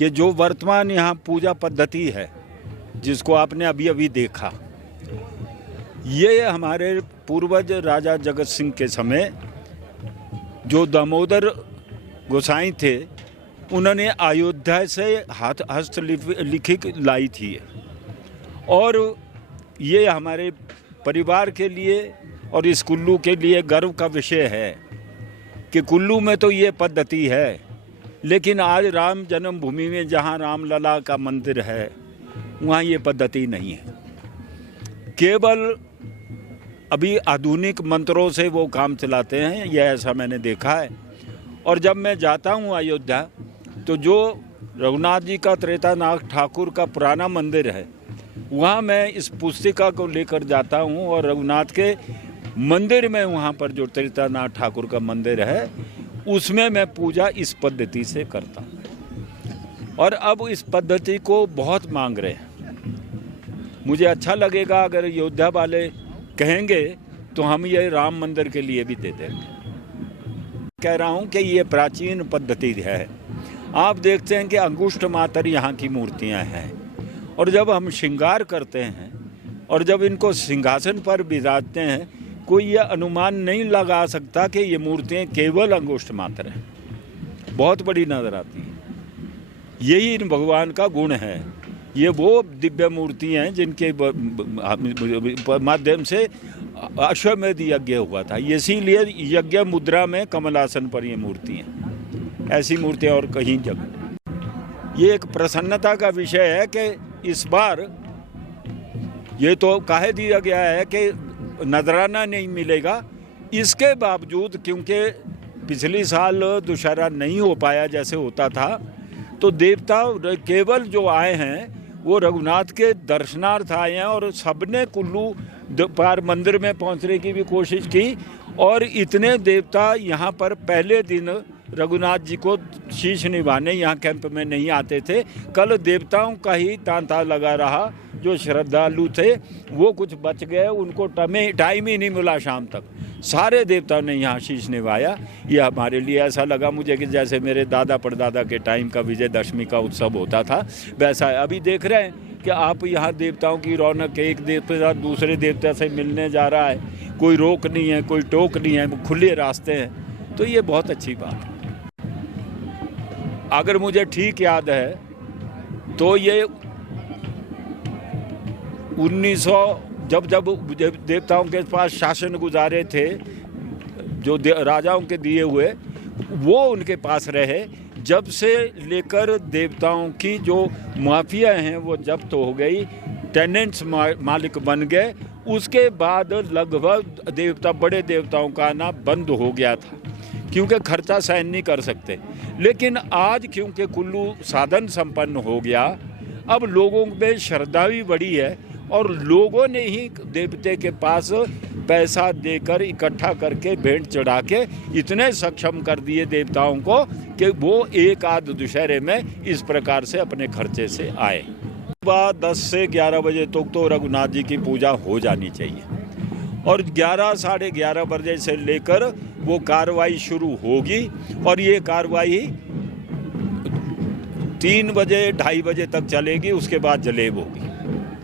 कि जो वर्तमान यहाँ पूजा पद्धति है, जिसको आपने अभी अभी देखा, ये हमारे पूर्वज राजा जगत सिंह के समय जो दामोदर गोसाई थे, उन्होंने अयोध्या से हस्तलिखित लाई थी। और ये हमारे परिवार के लिए और इस कुल्लू के लिए गर्व का विषय है कि कुल्लू में तो ये पद्धति है, लेकिन आज राम जन्मभूमि में जहाँ रामलला का मंदिर है, वहाँ ये पद्धति नहीं है। केवल अभी आधुनिक मंत्रों से वो काम चलाते हैं, यह ऐसा मैंने देखा है। और जब मैं जाता हूँ अयोध्या, तो जो रघुनाथ जी का त्रेतानाथ ठाकुर का पुराना मंदिर है, वहाँ मैं इस पुस्तिका को लेकर जाता हूँ और रघुनाथ के मंदिर में, वहाँ पर जो त्रेतानाथ ठाकुर का मंदिर है, उसमें मैं पूजा इस पद्धति से करता हूँ। और अब इस पद्धति को बहुत मांग रहे हैं। मुझे अच्छा लगेगा अगर अयोध्या वाले कहेंगे तो हम ये राम मंदिर के लिए भी दे देंगे। कह रहा हूँ कि ये प्राचीन पद्धति है। आप देखते हैं कि अंगुष्ठ मात्र यहाँ की मूर्तियाँ हैं, और जब हम श्रृंगार करते हैं और जब इनको सिंहासन पर बिराजते हैं, कोई ये अनुमान नहीं लगा सकता कि ये मूर्तियाँ केवल अंगुष्ठ मात्र हैं। बहुत बड़ी नजर आती है। यही इन भगवान का गुण है। ये वो दिव्य मूर्तियाँ हैं जिनके माध्यम से अश्वमेध यज्ञ हुआ था। इसीलिए यज्ञ मुद्रा में कमलासन पर ये मूर्ति हैं। ऐसी मूर्तियाँ और कहीं जगह। ये एक प्रसन्नता का विषय है कि इस बार ये तो कह दिया गया है कि नजराना नहीं मिलेगा। इसके बावजूद, क्योंकि पिछली साल दशहरा नहीं हो पाया जैसे होता था, तो देवता केवल जो आए हैं वो रघुनाथ के दर्शनार्थ आए हैं, और सबने कुल्लू पार मंदिर में पहुंचने की भी कोशिश की। और इतने देवता यहाँ पर पहले दिन रघुनाथ जी को शीश निभाने यहाँ कैंप में नहीं आते थे। कल देवताओं का ही तांता लगा रहा। जो श्रद्धालु थे वो कुछ बच गए, उनको टाइम ही नहीं मिला शाम तक। सारे देवताओं ने यहाँ शीश निभाया। ये हमारे लिए ऐसा लगा मुझे कि जैसे मेरे दादा परदादा के टाइम का विजयदशमी का उत्सव होता था, वैसा है। अभी देख रहे हैं कि आप यहाँ देवताओं की रौनक, एक देवता दूसरे देवता से मिलने जा रहा है, कोई रोक नहीं है, कोई टोक नहीं है, खुले रास्ते हैं। तो ये बहुत अच्छी बात है। अगर मुझे ठीक याद है तो ये 1900 जब देवताओं के पास शासन गुजारे थे, जो राजाओं के दिए हुए, वो उनके पास रहे। जब से लेकर देवताओं की जो माफिया हैं वो जब्त हो गई, टेनेंट्स मालिक बन गए, उसके बाद लगभग बड़े देवताओं का आना बंद हो गया था, क्योंकि खर्चा सहन नहीं कर सकते। लेकिन आज क्योंकि कुल्लू साधन संपन्न हो गया, अब लोगों में श्रद्धा भी बढ़ी है, और लोगों ने ही देवते के पास पैसा देकर इकट्ठा करके भेंट चढ़ा के इतने सक्षम कर दिए देवताओं को कि वो एक आध दशहरे में इस प्रकार से अपने खर्चे से आए। सुबह 10 से 11 बजे तक तो रघुनाथ जी की पूजा हो जानी चाहिए, और 11 साढ़े 11 बजे से लेकर वो कार्रवाई शुरू होगी, और ये कार्रवाई 3 बजे 2:30 बजे तक चलेगी। उसके बाद जलेब होगी।